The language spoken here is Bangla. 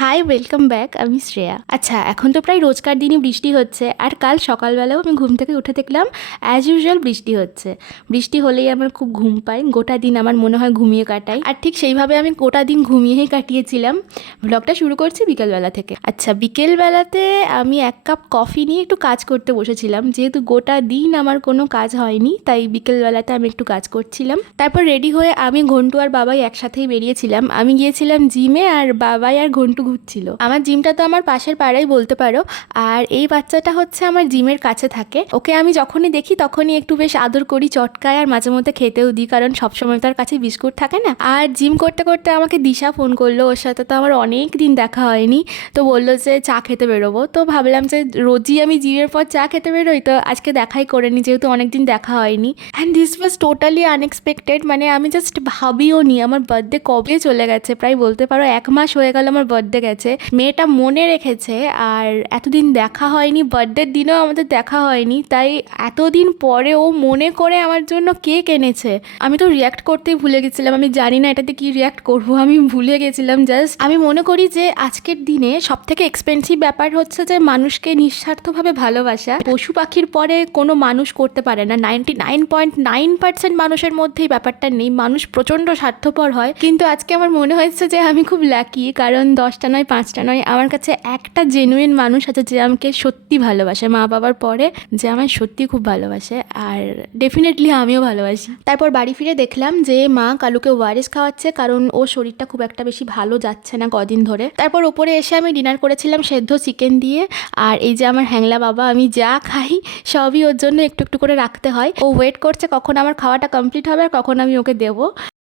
High, welcome back. আমি শ্রেয়া। আচ্ছা, এখন তো প্রায় রোজকার দিনই বৃষ্টি হচ্ছে, আর কাল সকালবেলাও আমি ঘুম থেকে উঠে দেখলাম অ্যাজ ইউজুয়াল বৃষ্টি হচ্ছে। বৃষ্টি হলেই আমার খুব ঘুম পায়, গোটা দিন আমার মনে হয় ঘুমিয়ে কাটাই, আর ঠিক সেইভাবে আমি গোটা দিন ঘুমিয়েই কাটিয়েছিলাম। ব্লগটা শুরু করছি বিকেলবেলা থেকে। আচ্ছা, বিকেলবেলাতে আমি এক কাপ কফি নিয়ে একটু কাজ করতে বসেছিলাম, যেহেতু গোটা দিন আমার কোনো কাজ হয়নি, তাই বিকেলবেলাতে আমি একটু কাজ করছিলাম। তারপর রেডি হয়ে আমি, ঘন্টু আর বাবাই একসাথেই বেরিয়েছিলাম। আমি গিয়েছিলাম জিমে, আর বাবাই আর ঘন্টু ঘুরছিল। আমার জিমটা তো আমার পাশের পাড়াই বলতে পারো, আর এই বাচ্চাটা হচ্ছে আমার জিমের কাছে থাকে। ওকে আমি যখনই দেখি তখনই একটু বেশ আদর করি, চটকায়, আর মাঝে মধ্যে খেতেও দিই, কারণ সবসময় তার কাছে বিস্কুট থাকে না। আর জিম করতে করতে আমাকে দিশা ফোন করলো, ওর সাথে তো আমার অনেক দিন দেখা হয়নি, তো বললো যে চা খেতে বেরোবো। তো ভাবলাম যে রোজই আমি জিমের পর চা খেতে বেরোই, তো আজকে দেখাই করে নি, যেহেতু অনেকদিন দেখা হয়নি। And this was totally unexpected. মানে আমি জাস্ট ভাবিও নি আমার বার্থডে কবে চলে গেছে। প্রায় বলতে পারো 1 মাস হয়ে গেল আমার বার্থডে গেছে। মেয়েটা মনে রেখেছে, আর এতদিন দেখা হয়নি, বার্থডের দিনও আমাদের দেখা হয়নি, তাই এতদিন পরে ও মনে করে আমার জন্য কেক এনেছে। আমি তো রিয়াক্ট করতেই ভুলে গেছিলাম, আমি জানি না এটাতে কি রিয়াক্ট করবো, আমি ভুলে গেছিলাম। জাস্ট আমি মনে করি যে আজকের দিনে সব থেকে এক্সপেন্সিভ ব্যাপার হচ্ছে যে মানুষকে নিঃস্বার্থভাবে ভালোবাসা। পশু পাখির পরে কোনো মানুষ করতে পারে না। 99.9% মানুষের মধ্যেই ব্যাপারটা নেই। মানুষ প্রচণ্ড স্বার্থপর হয়, কিন্তু আজকে আমার মনে হয়েছে যে আমি খুব লাকি, কারণ 10টা নয় 5টা নয়, আমার কাছে একটা জেনুইন মানুষ আছে যে আমাকে সত্যি ভালোবাসে, মা বাবার পরে, যে আমায় সত্যি খুব ভালোবাসে, আর ডেফিনেটলি আমিও ভালোবাসি। তারপর বাড়ি ফিরে দেখলাম যে মা কালুকে ওয়ারেস খাওয়াচ্ছে, কারণ ওর শরীরটা খুব একটা বেশি ভালো যাচ্ছে না কদিন ধরে। তারপর ওপরে এসে আমি ডিনার করেছিলাম সেদ্ধ চিকেন দিয়ে, আর এই যে আমার হ্যাংলা বাবা, আমি যা খাই সবই ওর জন্য একটু একটু করে রাখতে হয়। ও ওয়েট করছে কখন আমার খাওয়াটা কমপ্লিট হবে আর কখন আমি ওকে দেবো।